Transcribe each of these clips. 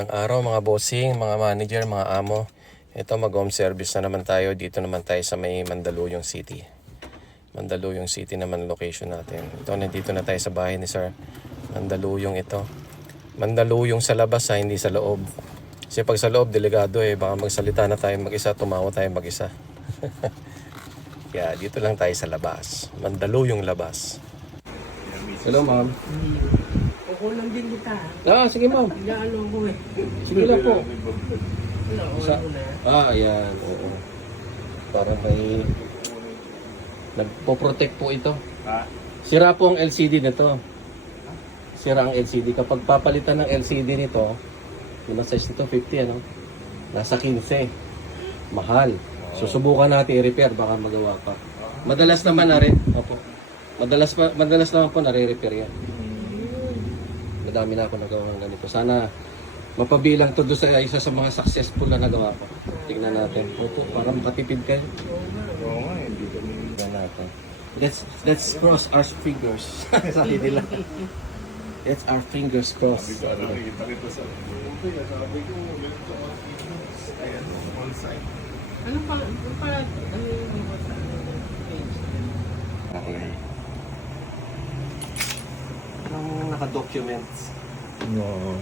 Magandang araw mga bossing, mga manager, mga amo. Ito mag-home service na naman tayo. Dito naman tayo sa may Mandaluyong City. Mandaluyong City naman location natin. Ito, nandito na tayo sa bahay ni Sir. Mandaluyong ito. Mandaluyong sa labas ha, hindi sa loob. Kasi pag sa loob, delikado eh. Baka magsalita na tayo mag-isa, tumawa tayo mag-isa. Kaya dito lang tayo sa labas. Mandaluyong labas. Hello ma'am. Kukulang din kita. Sige ma'am. Nag-ano ko eh. Sige lang po. Sa... Ayan. Oo. Para may nagpo-protect po ito. Sira po ang LCD nito. Sira ang LCD. Kapag papalitan ng LCD nito, yung size nito 50 ano? Nasa 15. Mahal. Susubukan natin i-repair, baka magawa pa. Madalas naman na rin. Opo. Madalas naman po nare-repair yan. Madami na ako nagawa ng ganito. Sana mapabilang to doon sa isa sa mga successful na nagawa ko. Tingnan natin. Opo, para makatipid kayo. Oo nga, hindi kami. Tingnan natin. Let's cross our fingers. Sabi nila. Let's our fingers crossed. Nakikita kita sa buti. Sabi ko, ganito ang ayan, small sign. Ano yung page? Okay. Anong naka-documents? No.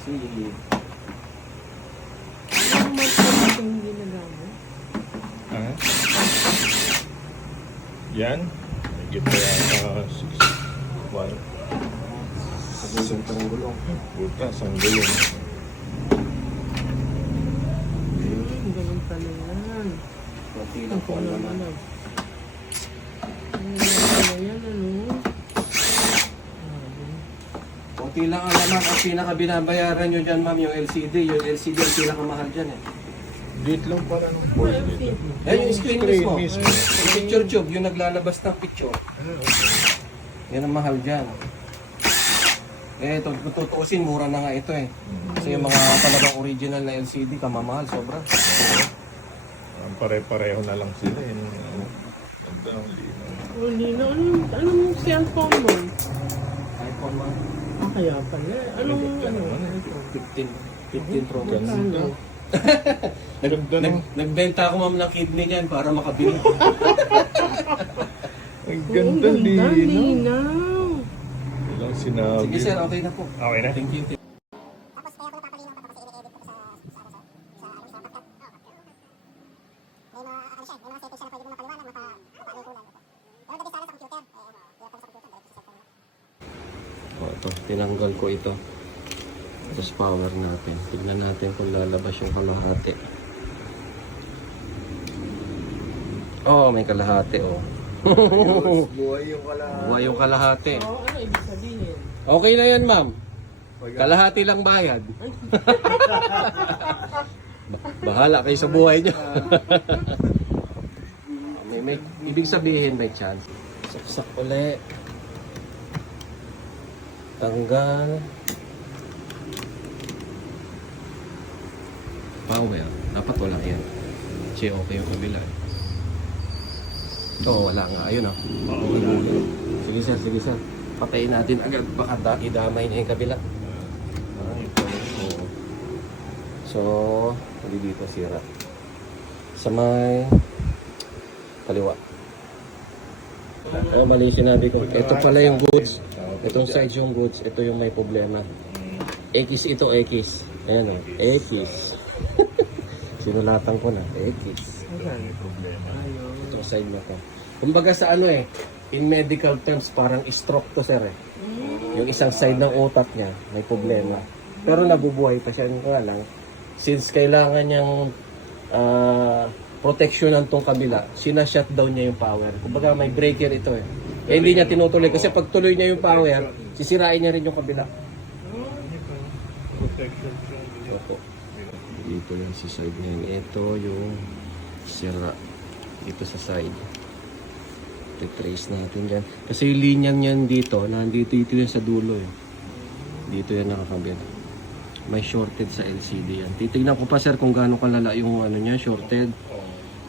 See. Anong month na natin ginagamit? Yan. Higit pa yan. 6. 1. Sabi ng gulong. Puta, isang gulong. Ganun pala yan. Kunti lang po naman. Yan ano? Kunti lang ang laman. Ang pinaka-binabayaran nyo dyan, ma'am, yung LCD. Yung LCD ang pinakamahal dyan eh. Date lang pala ng board dito. Yung screen mismo. mismo. Yung picture tube, yung naglalabas ng picture. Yan ang mahal dyan. Ito, kung tutuusin, mura na nga ito eh. Kasi yung mga talagang original na LCD, kamamahal, sobra. Pare-pareho na lang sila. Ganda ng lino. Lino, anong cellphone mo? iPhone, ma'am. Kaya pala. Anong ano? 15 Pro Max. Ano? Nagbenta ako, ma'am, ng kidney niyan para makabili. Ang ganda lino. Linaw. Ilang sinabi. Sige sir, okay na po. Okay na? Thank you. Tapos kaya ko napapalinaw pa kasi i-edit ko sa podcast. May mga ano siya, may mga settings siya na pwede mo mapaliwanag, mapa-ano ko lang. Pero dati sana sa computer, kaya pala sa computer, direct sa cellphone. Ito, tinanggal ko ito. Tapos power natin. Tignan natin kung lalabas yung kalahati. May kalahati Buhay yung kala. Buhay yung kalahati. Oo, ano ibig sabihin? Okay na yan, ma'am. Kalahati lang bayad. Bahala kayo sa buhay nyo. may ibig sabihin may chance. Saksak ulit. Tanggal. Power. Dapat wala yan. Kasi okay yung kabila. Ito, wala nga. Ayun Sige sir. Patayin natin agad. Baka idamay na yung kabila. Oo. So, hindi dito sira. Sa may kaliwa. Mali sinabi ko. Ito pala yung goods. Itong side yung goods. Ito yung may problema. X ito, X. Ayan o. X. Sinulatan ko na. X. May problema. Itong side na to. Kumbaga sa in medical terms, parang stroke to sir eh. Yung isang side ng utak niya, may problema. Pero nabubuhay pa siya nga lang. Since kailangan niyang proteksyonan tong kabila, sina-shutdown niya yung power. Kumbaga may breaker ito eh. Hindi niya tinutuloy kasi pag tuloy niya yung power, sisirain niya rin yung kabila. Protection siya. Opo. Dito yung sa side niya. Ito yung sira. Dito sa side. I-trace natin dyan. Kasi yung linyang yan dito, nandito yan sa dulo eh. Dito yan nakakabit. May shorted sa LCD yan. Titignan ko pa sir kung gaano kalala yung niya, shorted.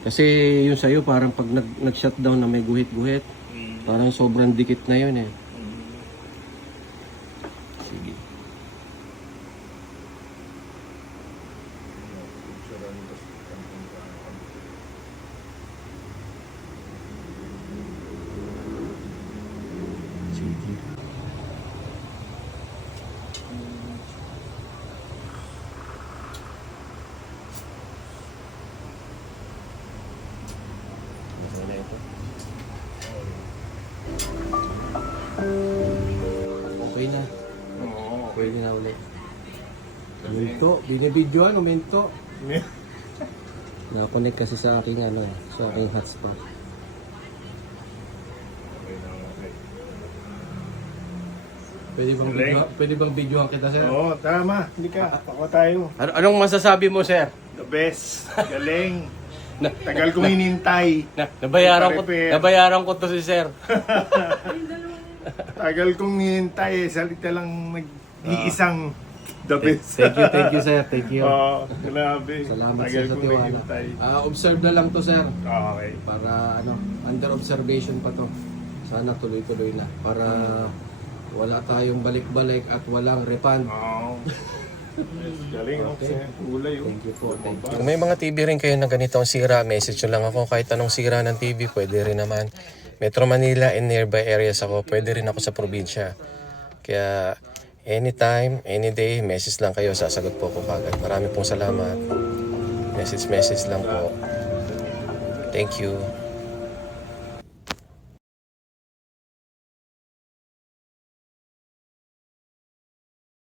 Kasi yung sa'yo parang pag nag-shutdown na may guhit-guhit, parang sobrang dikit na yun eh. Sige. pwede na ulit. Minto, binibidyoan, minto. Nakakonect kasi sa aking ano, sa aking hotspot. Okay na, okay. Pwede bang videoan kita, sir? Oo, tama. Hindi ka. Ako tayo. Anong masasabi mo, sir? The best. Galing. Na, Tagal kong hinintay. nabayaran ko to si sir. Tagal kong hinintay. Salita lang nag-iisang the best. Thank you, sir. Thank you. Oo, grabe. Salamat Tagal sir sa kong tiwala. hinintay. Observe na lang to, sir. Okay. Para under observation pa to. Sana tuloy-tuloy na. Para wala tayong balik-balik at walang refund. Oo. Galing, okay. Kulay, oh. Thank you po. Thank you. Kung may mga TV rin kayo na ganito ang sira, message nyo lang ako. Kahit anong sira ng TV, pwede rin naman. Metro Manila and nearby areas ako, pwede rin ako sa probinsya. Kaya anytime, any day, message lang kayo, sasagot po ako kagad. Marami pong salamat. Message lang po. Thank you.